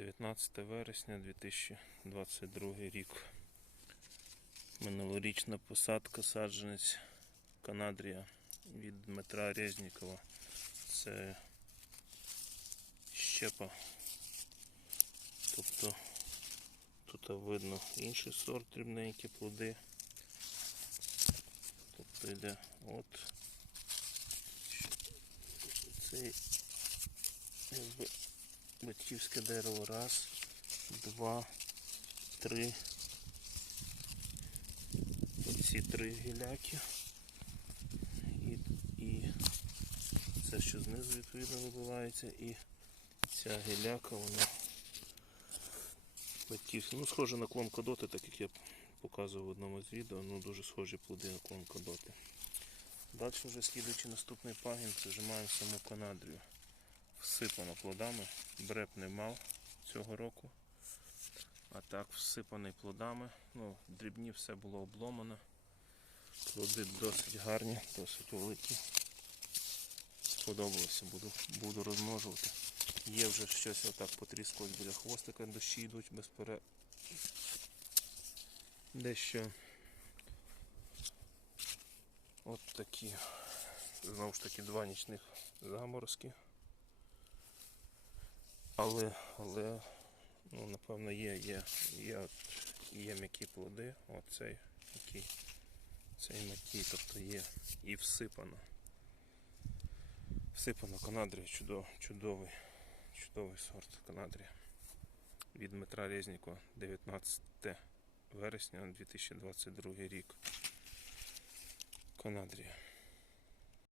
19 вересня 2022 рік. Минулорічна посадка саджанець Канадрія від Дмитра Резнікова. Це щепа. Тобто тут видно інший сорт дрібненькі плоди. Тобто йде от цей якби батьківське дерево. Раз, два, три. Оці три гіляки. І, і це, що знизу відповідно вибивається, і ця гіляка, вона батьківська. Ну, схоже на клон кодоти, так як я показував в одному з відео, ну дуже схожі плоди на клон кодоти. Далі вже слідуючи наступний пагін, це вже маємо саму канадрію. Всипано плодами. Бреп не мав цього року. А так всипаний плодами. Ну, дрібні все було обломано. Плоди досить гарні, досить великі. Сподобалося, буду, буду розмножувати. Є вже щось отак потріскалось біля хвостика, дощі йдуть без пере... Дещо от такі, знову ж таки, два нічних заморозки. Але, але, ну, напевно, є, є, є, є м'які плоди, от цей який, цей м'який, тобто є і всипано. Всипано канадрія, чудов, чудовий, чудовий сорт канадрія. Від Дмитра Резнікова, 19 вересня 2022 рік. Канадрія.